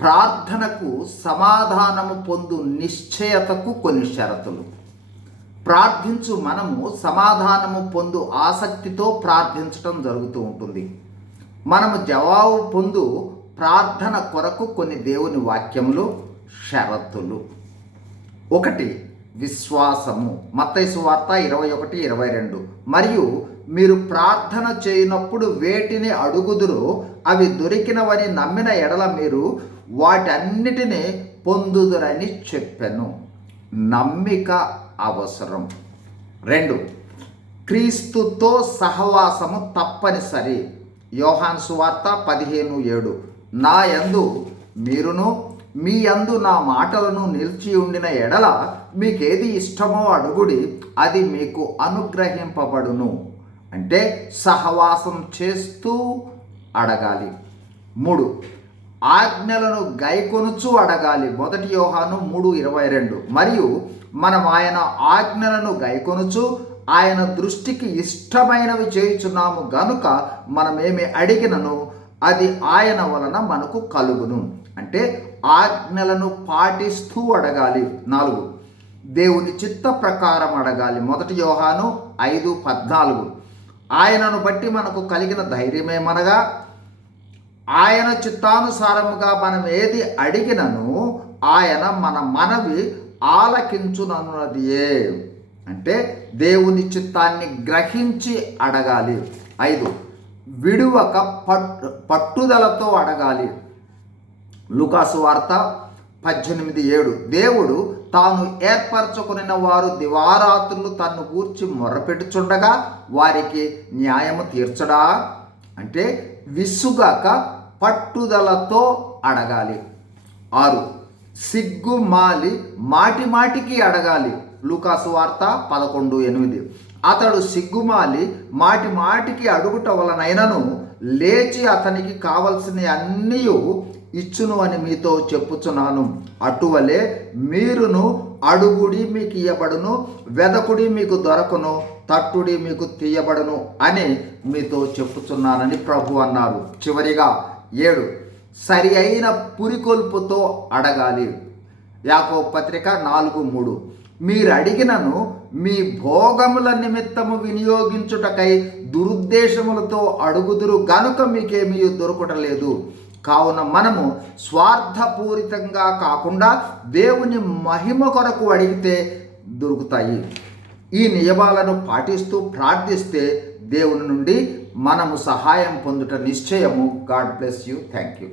ప్రార్థనకు సమాధానము పొందు నిశ్చయతకు కొన్ని షరతులు. ప్రార్థించు మనము సమాధానము పొందు ఆసక్తితో ప్రార్థించటం జరుగుతూ ఉంటుంది. మనము జవాబు పొందు ప్రార్థన కొరకు కొన్ని దేవుని వాక్యములు షరతులు. ఒకటి విశ్వాసము. మత్తైసు వార్త ఇరవై ఒకటి ఇరవై రెండు. మరియు మీరు ప్రార్థన చేయనప్పుడు వేటిని అడుగుదురు అవి దొరికినవని నమ్మిన ఎడల మీరు వాటన్నిటినీ పొందుదురని చెప్పాను. నమ్మిక అవసరం. రెండు క్రీస్తుతో సహవాసము తప్పనిసరి. యోహాన్ సువార్త పదిహేను ఏడు. నా యందు మీరును మీ యందు నా మాటలను నిలిచి ఉండిన ఎడల మీకేది ఇష్టమో అడుగుడి అది మీకు అనుగ్రహింపబడును. అంటే సహవాసం చేస్తూ అడగాలి. మూడు ఆజ్ఞలను గైకొనుచు అడగాలి. మొదటి యోహాను మూడు ఇరవై రెండు. మరియు మనం ఆయన ఆజ్ఞలను గైకొనుచు ఆయన దృష్టికి ఇష్టమైనవి చేయుచున్నాము గనుక మనమేమి అడిగినను అది ఆయన వలన మనకు కలుగును. అంటే ఆజ్ఞలను పాటిస్తూ అడగాలి. నాలుగు. దేవుని చిత్త ప్రకారం అడగాలి. మొదటి యోహాను ఐదు పద్నాలుగు. ఆయనను బట్టి మనకు కలిగిన ధైర్యమేమనగా ఆయన చిత్తానుసారముగా మనం ఏది అడిగినను ఆయన మన మనవి ఆలకించునన్నదియే అంటే దేవుని చిత్తాన్ని గ్రహించి అడగాలి. ఐదు విడువక పట్టు పట్టుదలతో అడగాలి. లుకాసు వార్త పద్దెనిమిది ఏడు దేవుడు తాను ఏర్పరచుకున్న వారు దివారాత్రులు తన్ను కూర్చి మొరపెట్టుచుండగా వారికి న్యాయము తీర్చడా? అంటే విసుగాక పట్టుదలతో అడగాలి. ఆరు. సిగ్గు మాలి మాటి మాటికి అడగాలి. లూకాసు వార్త పదకొండు ఎనిమిది. అతడు సిగ్గుమాలి మాటి మాటికి అడుగుట వలనైనను లేచి అతనికి కావలసిన అన్నీ ఇచ్చును అని మీతో చెప్పుచున్నాను. అటువలే మీరును అడుగుడి మీకు ఇయ్యబడును వెదకుడి మీకు దొరకను తట్టుడి మీకు తీయబడును అని మీతో చెప్పుచున్నానని ప్రభు అన్నారు. చివరిగా ఏడు. సరి అయిన పురికొల్పుతో అడగాలి. యాకో పత్రిక నాలుగు మూడు. మీరు అడిగినను మీ భోగముల నిమిత్తము వినియోగించుటకై దురుద్దేశములతో అడుగుదురు గనుక మీకేమీ దొరకటలేదు. కావున మనము స్వార్థపూరితంగా కాకుండా దేవుని మహిమ కొరకు అడిగితే దొరుకుతాయి. ఈ నియమాలను పాటిస్తూ ప్రార్థిస్తే దేవుని నుండి మనము సహాయం పొందుట నిశ్చయము. God bless you thank you